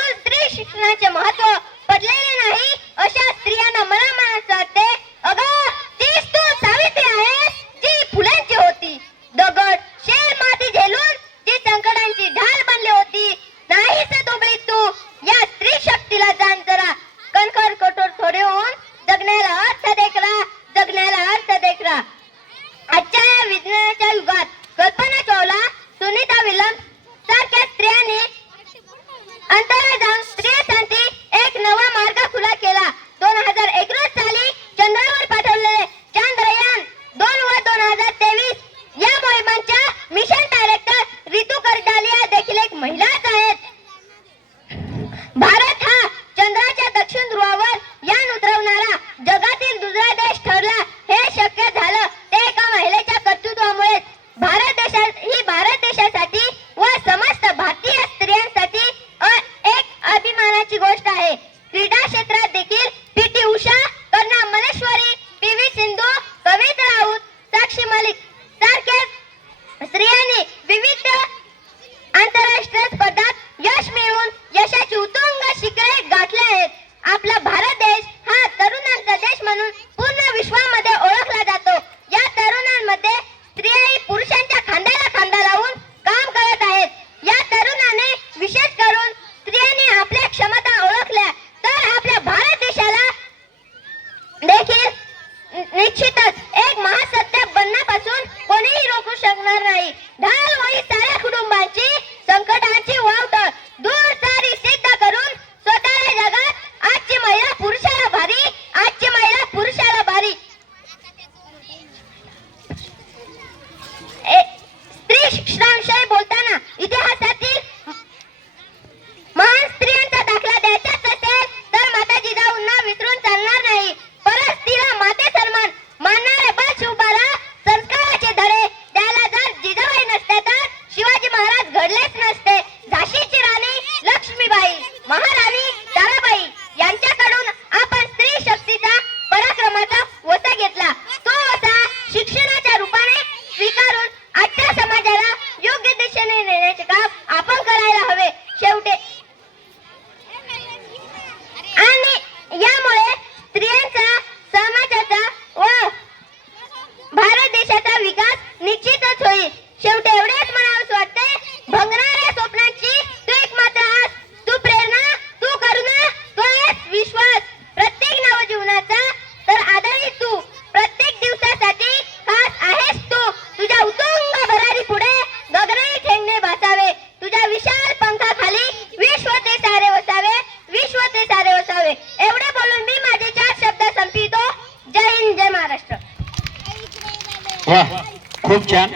अजून स्त्री शिक्षणाचे महत्त्व पडलेले नाही अशा स्त्रियांना मला म्हणायचं वाटते, अगं तीच तू सावित्री आहेस जी फुलांची होती, दगड शेर माती झेलून जी संकटांची ढाल बनली होती. नाहीस डोबळी तू या स्त्री शक्तीला जाण जरा, कणखर कठोर थोडे होऊन जगण्याला अर्थ देखरा, जगण्याला अर्थ देखरा. आजच्या या विज्ञानाच्या युगात कल्पना चावला, सुनीता विल्यम्स सारख्या स्त्रियांनी अंतराळ जाऊन स्त्रियांसाठी एक नवा मार्ग खुला केला. 2019 साली चंद्रावर पाठवलेले चांद्रयान 2 व 2023 या मोहिमांच्या मिशन डायरेक्टर रितू करडालिया देखील एक महिलाच आहेत. भारत हा चंद्राच्या दक्षिण ध्रुवावर यान उतरवणारा जगातील दुसरा देश ठरला. हे शक्य झालं ते एका महिलेच्या कर्तृत्वामुळेच. भारत देशासाठी व समस्त भारतीय स्त्रियांसाठी एक अभिमानाची गोष्ट आहे. क्रीडा क्षेत्रात देखील पी.टी. उषा, कर्णा मल्लेश्वरी, पी.व्ही. सिंधू, कविता राऊत, साक्षी मलिक सारख्या स्त्रियांनी विविध आंतरराष्ट्रीय स्पर्धात यश मिळवून यशाची उत्तुंग शिखरे गाठली आहेत. आपला भारत देश हा तरुणांचा देश म्हणून पूर्ण विश्वामध्ये ओळखला जातो. या तरुणांमध्ये स्त्रियाही पुरुषांच्या खांद्याला खांदा लावून काम करत आहेत. या तरुणाने विशेष करून स्त्रियांनी आपल्या क्षमता ओळखल्या तर आपल्या भारत देशाला देखील निश्चितच एक महासत्ता बनण्यापासून कोणीही रोखू शकणार नाही. ढाल होई साऱ्या कुटुंबाची संकटाची वावटळ दूर सारी सिद्ध करून स्वतःला जगात आजची महिला पुरुषाला भारी, आजची महिला पुरुषाला भारी. स्त्री शिक्षणाविषयी बोलताना इतिहासातील महान स्त्रियांचा दाखला द्यायचाच असेल तर माता जिजाऊंना विसरून चालणार नाही. परत तिला माते सन्मान मानणारे बाल शिवबाला संस्काराचे धडे द्यायला जर जिजाबाई नसते तर शिवाजी महाराज घडलेच नसते. झाशीची राणी लक्ष्मीबाई, महाराणी ताराबाई यांच्याकडून आपण स्त्री शक्तीचा पराक्रमाचा वसा घेतला. तो वसा शिक्षणाच्या रूपाने स्वीकारून आजच्या समाजाला योग्य दिशेने नेण्याचे काम आपण करायला हवे. शेवटी आणि यामुळे स्त्रियांचा, समाजाचा व भारत देशाचा विकास निश्चितच होईल. शेवटी एवढेच म्हणावंच वाटते, भंगणाऱ्या स्वप्नांची तू एक मात्र आस, तू प्रेरणा, तू करुणा, तू आहेस विश्वास. प्रत्येक नवजीवनाचा तर आधारी तू, प्रत्येक दिवसासाठी खास आहेस तू. तुझ्या उत्तुंग भरारी पुढे गगनही ठेंगणे भासावे, तुझ्या विशाल पंखाखाली विश्व ते सारे वसावे, विश्व ते सारे वसावे. एवढे बोलून मी माझे 4 शब्द संपवितो. जय हिंद, जय महाराष्ट्र. वाह, खूप छान.